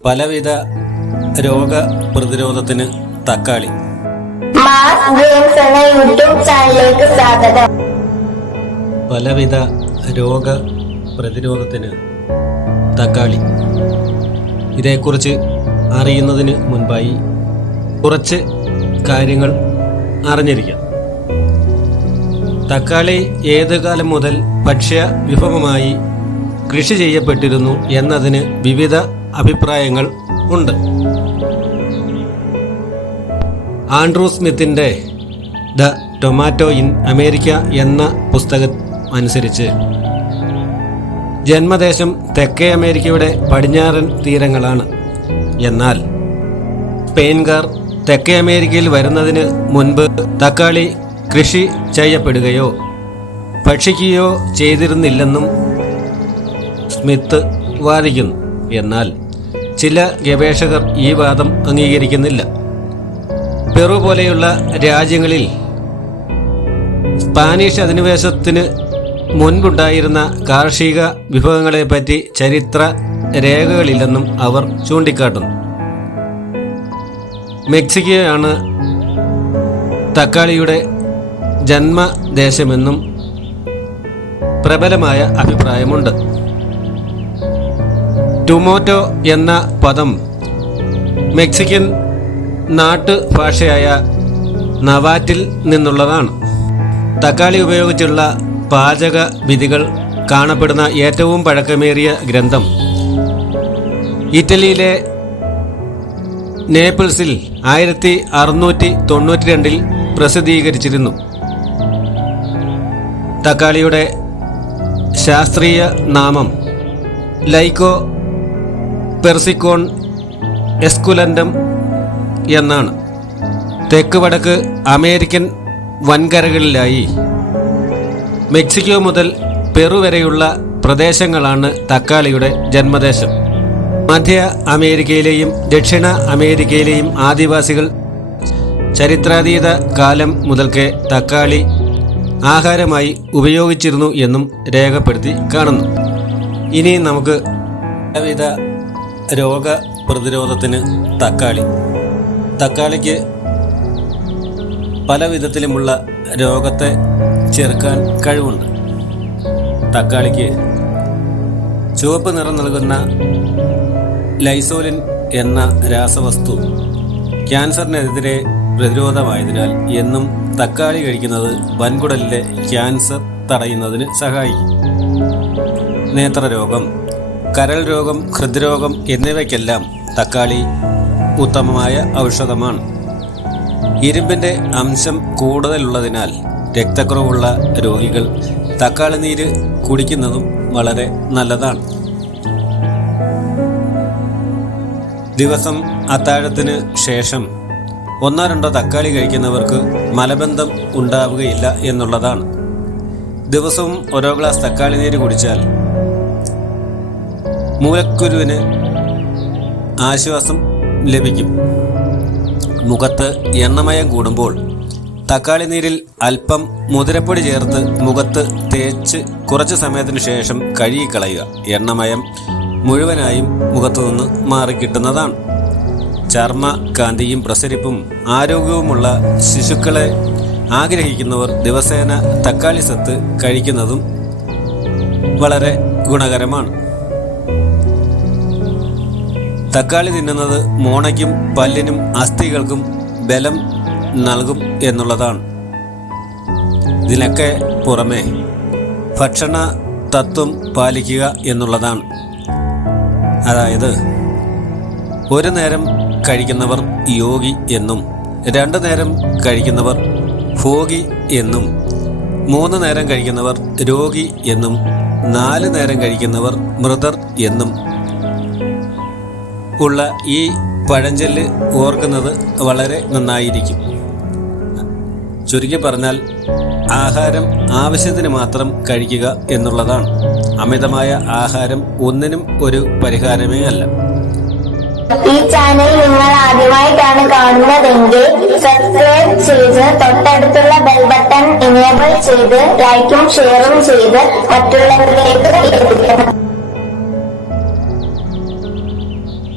പലവിധ രോഗ പ്രതിരോധത്തിന് തക്കാളി പലവിധ രോഗ പ്രതിരോധത്തിന് തക്കാളി. ഇതേക്കുറിച്ച് അറിയുന്നതിന് മുൻപായി കുറച്ച് കാര്യങ്ങൾ അറിഞ്ഞിരിക്കാം. തക്കാളി ഏത് കാലം മുതൽ ഭക്ഷ്യ വിഭവമായി കൃഷി ചെയ്യപ്പെട്ടിരുന്നു എന്നതിന് വിവിധ അഭിപ്രായങ്ങൾ ഉണ്ട്. ആൻഡ്രൂ സ്മിത്തിന്റെ ദ ടൊമാറ്റോ ഇൻ അമേരിക്ക എന്ന പുസ്തകം അനുസരിച്ച് ജന്മദേശം തെക്കേ അമേരിക്കയുടെ പടിഞ്ഞാറൻ തീരങ്ങളാണ്. എന്നാൽ സ്പെയിൻകാർ തെക്കേ അമേരിക്കയിൽ വരുന്നതിന് മുൻപ് തക്കാളി കൃഷി ചെയ്യപ്പെടുകയോ ഭക്ഷിക്കുകയോ ചെയ്തിരുന്നില്ലെന്നും സ്മിത്ത് വാദിക്കുന്നു. എന്നാൽ ചില ഗവേഷകർ ഈ വാദം അംഗീകരിക്കുന്നില്ല. പെറു പോലെയുള്ള രാജ്യങ്ങളിൽ സ്പാനിഷ് അധിനിവേശത്തിന് മുൻപുണ്ടായിരുന്ന കാർഷിക വിഭവങ്ങളെപ്പറ്റി ചരിത്ര രേഖകളില്ലെന്നും അവർ ചൂണ്ടിക്കാട്ടുന്നു. മെക്സിക്കോയാണ് തക്കാളിയുടെ ജന്മദേശമെന്നും പ്രബലമായ അഭിപ്രായമുണ്ട്. ടുമോറ്റോ എന്ന പദം മെക്സിക്കൻ നാട്ടുഭാഷയായ നവാറ്റിൽ നിന്നുള്ളതാണ്. തക്കാളി ഉപയോഗിച്ചുള്ള പാചക വിധികൾ കാണപ്പെടുന്ന ഏറ്റവും പഴക്കമേറിയ ഗ്രന്ഥം. ഇറ്റലിയിലെ നേപ്പിൾസിൽ ആയിരത്തി അറുന്നൂറ്റി തൊണ്ണൂറ്റി രണ്ടിൽ പ്രസിദ്ധീകരിച്ചിരുന്നു. തക്കാളിയുടെ ശാസ്ത്രീയ നാമം ലൈക്കോ പെർസിക്കോൺ എസ്കുലൻഡം എന്നാണ്. തെക്ക് വടക്ക് അമേരിക്കൻ വൻകരകളിലായി. മെക്സിക്കോ മുതൽ പെറു വരെയുള്ള പ്രദേശങ്ങളാണ് തക്കാളിയുടെ ജന്മദേശം. മധ്യ അമേരിക്കയിലെയും ദക്ഷിണ അമേരിക്കയിലെയും ആദിവാസികൾ ചരിത്രാതീത കാലം മുതൽക്കേ തക്കാളി ആഹാരമായി ഉപയോഗിച്ചിരുന്നു എന്നും രേഖപ്പെടുത്തി കാണുന്നു. ഇനി നമുക്ക് പലവിധ രോഗപ്രതിരോധത്തിന് തക്കാളി. തക്കാളിക്ക് പല വിധത്തിലുമുള്ള രോഗത്തെ ചെറുക്കാൻ കഴിവുണ്ട്. തക്കാളിക്ക് ചുവപ്പ് നിറം നൽകുന്ന ലൈസോലിൻ എന്ന രാസവസ്തു ക്യാൻസറിനെതിരെ പ്രതിരോധമായതിനാൽ എന്നും തക്കാളി കഴിക്കുന്നത് വൻകുടലിലെ ക്യാൻസർ തടയുന്നതിന് സഹായിക്കും. നേത്രരോഗം കരൾ രോഗം ഹൃദ്രോഗം എന്നിവയ്ക്കെല്ലാം തക്കാളി ഉത്തമമായ ഔഷധമാണ്. ഇരുമ്പിന്റെ അംശം കൂടുതലുള്ളതിനാൽ രക്തക്കുറവുള്ള രോഗികൾ തക്കാളി നീര് കുടിക്കുന്നതും വളരെ നല്ലതാണ്. ദിവസം അത്താഴത്തിന് ശേഷം ഒന്നോ രണ്ടോ തക്കാളി കഴിക്കുന്നവർക്ക് മലബന്ധം ഉണ്ടാവുകയില്ല എന്നുള്ളതാണ്. ദിവസവും ഓരോ ഗ്ലാസ് തക്കാളി നീര് കുടിച്ചാൽ മൂലക്കുരുവിന് ആശ്വാസം ലഭിക്കും. മുഖത്ത് എണ്ണമയം കൂടുമ്പോൾ തക്കാളി നീരിൽ അല്പം മുതിരപ്പൊടി ചേർത്ത് മുഖത്ത് തേച്ച് കുറച്ച് സമയത്തിന് ശേഷം കഴുകിക്കളയുക. എണ്ണമയം മുഴുവനായും മുഖത്തു നിന്ന് മാറിക്കിട്ടുന്നതാണ്. ചർമ്മ കാന്തിയും പ്രസരിപ്പും ആരോഗ്യവുമുള്ള ശിശുക്കളെ ആഗ്രഹിക്കുന്നവർ ദിവസേന തക്കാളി സത്ത് കഴിക്കുന്നതും വളരെ ഗുണകരമാണ്. തക്കാളി തിന്നുന്നത് മോണയ്ക്കും പല്ലിനും അസ്ഥികൾക്കും ബലം നൽകും എന്നുള്ളതാണ്. ഇതിനൊക്കെ പുറമെ ഭക്ഷണ തത്വം പാലിക്കുക എന്നുള്ളതാണ്. അതായത് ഒരു നേരം കഴിക്കുന്നവർ യോഗി എന്നും രണ്ടു നേരം കഴിക്കുന്നവർ ഭോഗി എന്നും മൂന്ന് നേരം കഴിക്കുന്നവർ രോഗി എന്നും നാല് നേരം കഴിക്കുന്നവർ മൃതർ എന്നും ഉള്ള ഈ പഴഞ്ചൊല്ല് ഓർക്കുന്നത് വളരെ നന്നായിരിക്കും. ചുരുക്കി പറഞ്ഞാൽ ആഹാരം ആവശ്യത്തിന് മാത്രം കഴിക്കുക എന്നുള്ളതാണ്. അമിതമായ ആഹാരം ഒന്നിനും ഒരു പരിഹാരമേ അല്ല. ഈ ചാനൽ നിങ്ങൾ ആദ്യമായിട്ടാണ് കാണുന്നതെങ്കിൽ സബ്സ്ക്രൈബ് ചെയ്ത് തൊട്ടടുത്തുള്ള ബെൽ ബട്ടൺ എനേബിൾ ചെയ്ത് ലൈക്കും ഷെയറും ചെയ്ത് മറ്റുള്ളവരിലേക്ക്